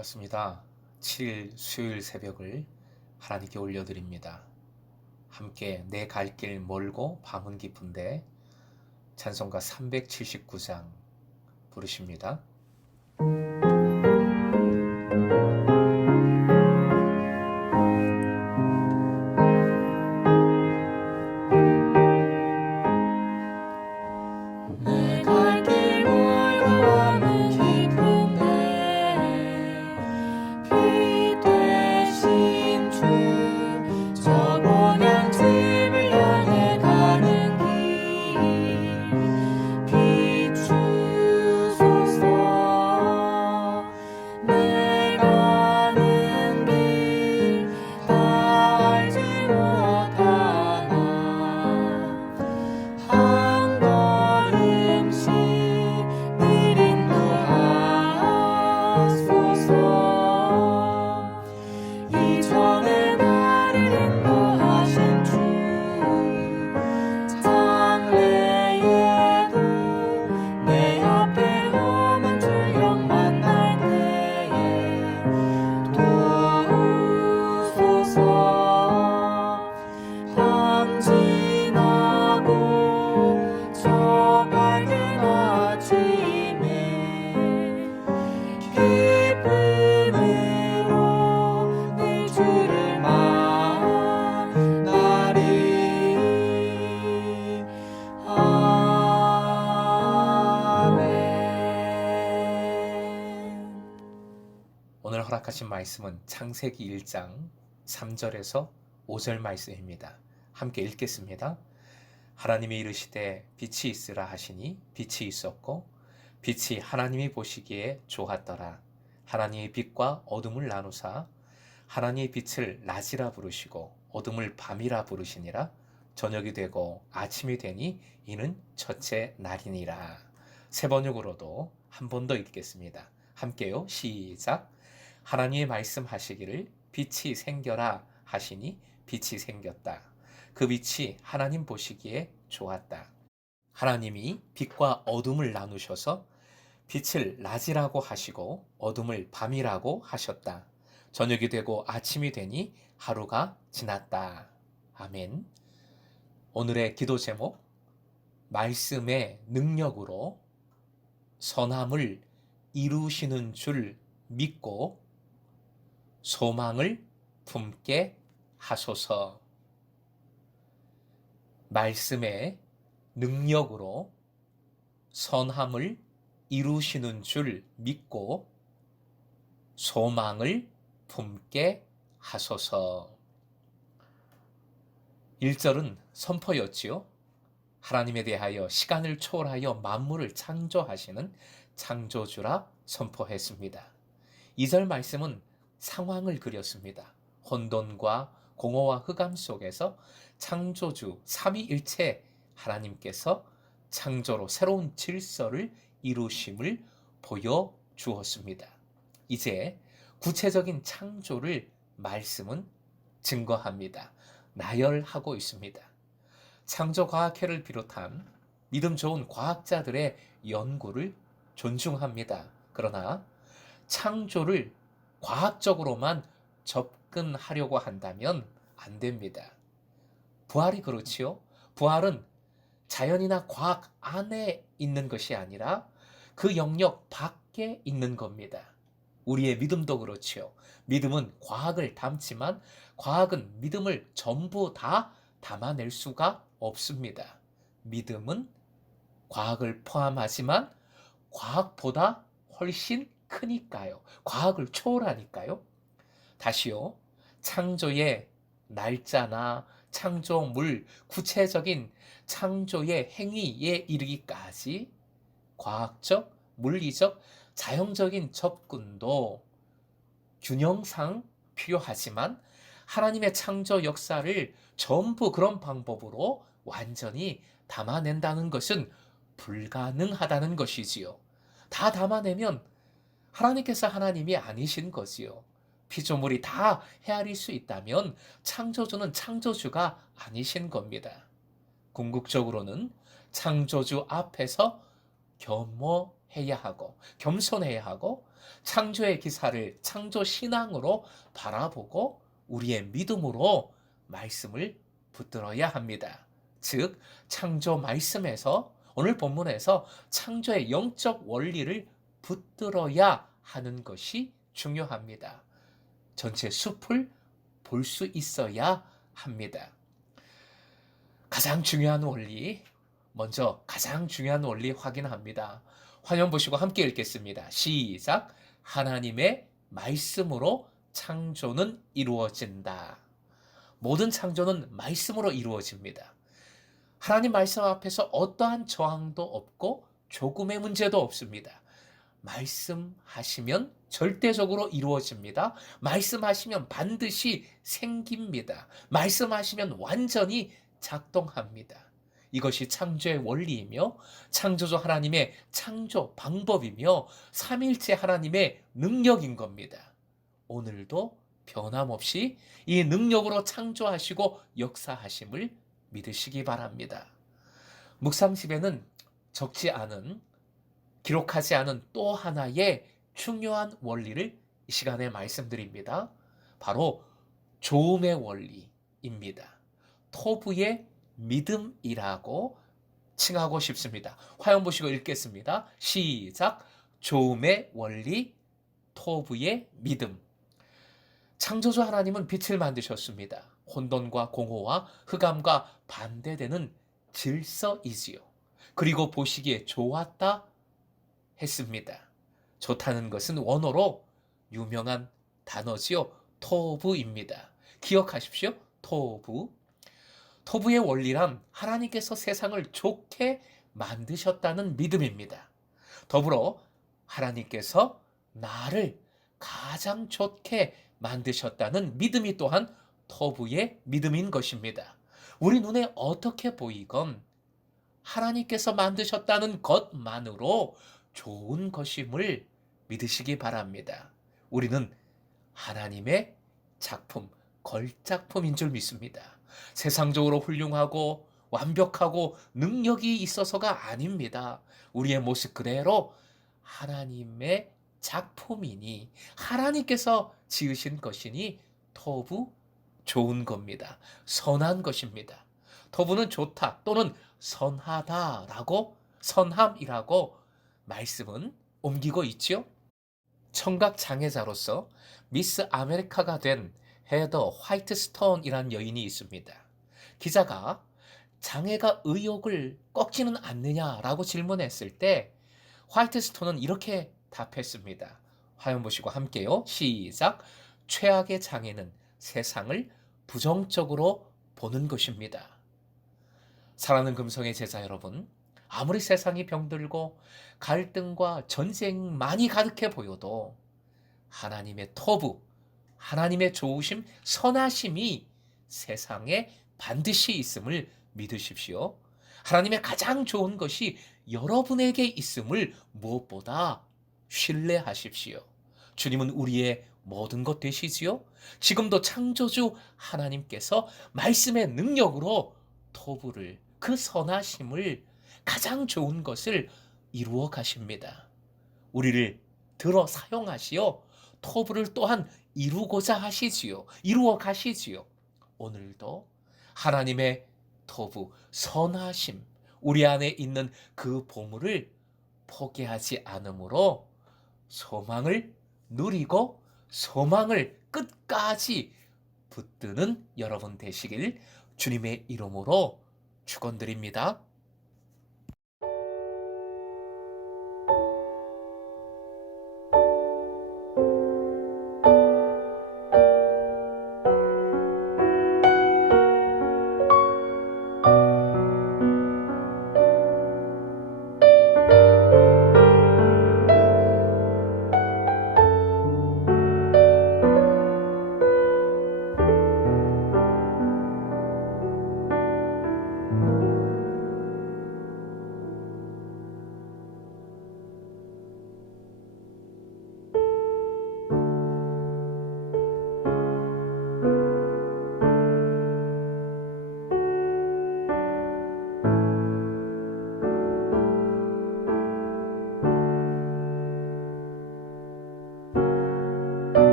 반갑습니다. 7일 수요일 새벽을 하나님께 올려드립니다. 함께 내 갈 길 멀고 밤은 깊은데 찬송가 379장 부르십니다. 내 갈 길 멀고 밤은 깊은데 빛 되신 주 저 본향집을 향해 가는 길 비추소서. 내 가는 길 다 알지 못하나 한 걸음씩 늘 인도하소서. 이전에 나를 인도하신 주 장래에도 내 앞에 험한 출력 만날 때에 도우소서. 밤 지나고 저 밝은 아침에 기쁨으로 늘 주를 만나리. 아멘. 오늘 허락하신 말씀은 창세기 1장 3절에서 5절 말씀입니다. 함께 읽겠습니다. 하나님이 이르시되 빛이 있으라 하시니 빛이 있었고 빛이 하나님이 보시기에 좋았더라. 하나님의 빛과 어둠을 나누사 하나님의 빛을 낮이라 부르시고 어둠을 밤이라 부르시니라. 저녁이 되고 아침이 되니 이는 첫째 날이니라. 세 번역으로도 한 번 더 읽겠습니다. 함께요. 시작. 하나님의 말씀하시기를 빛이 생겨라 하시니 빛이 생겼다. 그 빛이 하나님 보시기에 좋았다. 하나님이 빛과 어둠을 나누셔서 빛을 낮이라고 하시고 어둠을 밤이라고 하셨다. 저녁이 되고 아침이 되니 하루가 지났다. 아멘. 오늘의 기도 제목, 말씀의 능력으로 선함을 이루시는 줄 믿고 소망을 품게 하소서. 말씀의 능력으로 선함을 이루시는 줄 믿고 소망을 품게 하소서. 1절은 선포였지요. 하나님에 대하여 시간을 초월하여 만물을 창조하시는 창조주라 선포했습니다. 2절 말씀은 상황을 그렸습니다. 혼돈과 공허와 흑암 속에서 창조주 삼위일체 하나님께서 창조로 새로운 질서를 이루심을 보여주었습니다. 이제 구체적인 창조를 말씀은 증거합니다. 나열하고 있습니다. 창조과학회를 비롯한 믿음 좋은 과학자들의 연구를 존중합니다. 그러나 창조를 과학적으로만 접근하려고 한다면 안 됩니다. 부활이 그렇지요. 부활은 자연이나 과학 안에 있는 것이 아니라 그 영역 밖에 있는 겁니다. 우리의 믿음도 그렇지요. 믿음은 과학을 담지만 과학은 믿음을 전부 다 담아낼 수가 없습니다. 믿음은 과학을 포함하지만 과학보다 훨씬 크니까요. 과학을 초월하니까요. 다시요. 창조의 날짜나 창조물, 구체적인 창조의 행위에 이르기까지 과학적, 물리적, 자연적인 접근도 균형상 필요하지만 하나님의 창조 역사를 전부 그런 방법으로 완전히 담아낸다는 것은 불가능하다는 것이지요. 다 담아내면 하나님께서 하나님이 아니신 거지요. 피조물이 다 헤아릴 수 있다면 창조주는 창조주가 아니신 겁니다. 궁극적으로는 창조주 앞에서 해야 하고 겸손해야 하고 창조의 기사를 창조 신앙으로 바라보고 우리의 믿음으로 말씀을 붙들어야 합니다. 즉 창조 말씀에서 오늘 본문에서 창조의 영적 원리를 붙들어야 하는 것이 중요합니다. 전체 숲을 볼 수 있어야 합니다. 가장 중요한 원리, 먼저 가장 중요한 원리 확인합니다. 화면 보시고 함께 읽겠습니다. 시작. 하나님의 말씀으로 창조는 이루어진다. 모든 창조는 말씀으로 이루어집니다. 하나님 말씀 앞에서 어떠한 저항도 없고 조금의 문제도 없습니다. 말씀하시면 절대적으로 이루어집니다. 말씀하시면 반드시 생깁니다. 말씀하시면 완전히 작동합니다. 이것이 창조의 원리이며 창조주 하나님의 창조 방법이며 삼일체 하나님의 능력인 겁니다. 오늘도 변함없이 이 능력으로 창조하시고 역사하심을 믿으시기 바랍니다. 묵상집에는 적지 않은, 기록하지 않은 또 하나의 중요한 원리를 이 시간에 말씀드립니다. 바로 조음의 원리입니다. 토부의 믿음이라고 칭하고 싶습니다. 화면 보시고 읽겠습니다. 시작. 조음의 원리, 토부의 믿음. 창조주 하나님은 빛을 만드셨습니다. 혼돈과 공허와 흑암과 반대되는 질서이지요. 그리고 보시기에 좋았다 했습니다. 좋다는 것은 원어로 유명한 단어지요. 토부입니다. 기억하십시오. 토부. 토부의 원리란 하나님께서 세상을 좋게 만드셨다는 믿음입니다. 더불어 하나님께서 나를 가장 좋게 만드셨다는 믿음이 또한 토부의 믿음인 것입니다. 우리 눈에 어떻게 보이건 하나님께서 만드셨다는 것만으로 좋은 것임을 믿으시기 바랍니다. 우리는 하나님의 작품, 걸작품인 줄 믿습니다. 세상적으로 훌륭하고 완벽하고 능력이 있어서가 아닙니다. 우리의 모습 그대로 하나님의 작품이니 하나님께서 지으신 것이니 토부 좋은 겁니다. 선한 것입니다. 토부는 좋다 또는 선하다라고 선함이라고 말씀은 옮기고 있지요. 청각 장애자로서 미스 아메리카가 된 헤더 화이트스톤이라는 여인이 있습니다. 기자가 장애가 의욕을 꺾지는 않느냐라고 질문했을 때 화이트스톤은 이렇게 답했습니다. 화면 보시고 함께요. 시작. 최악의 장애는 세상을 부정적으로 보는 것입니다. 사랑하는 금성의 제자 여러분, 아무리 세상이 병들고 갈등과 전쟁만이 가득해 보여도 하나님의 토부, 하나님의 좋으심, 선하심이 세상에 반드시 있음을 믿으십시오. 하나님의 가장 좋은 것이 여러분에게 있음을 무엇보다 신뢰하십시오. 주님은 우리의 모든 것 되시지요? 지금도 창조주 하나님께서 말씀의 능력으로 토부를, 그 선하심을, 가장 좋은 것을 이루어 가십니다. 우리를 들어 사용하시어 토부를 또한 이루고자 하시지요. 이루어 가시지요. 오늘도 하나님의 토부, 선하심, 우리 안에 있는 그 보물을 포기하지 않으므로 소망을 누리고 소망을 끝까지 붙드는 여러분 되시길 주님의 이름으로 축원드립니다.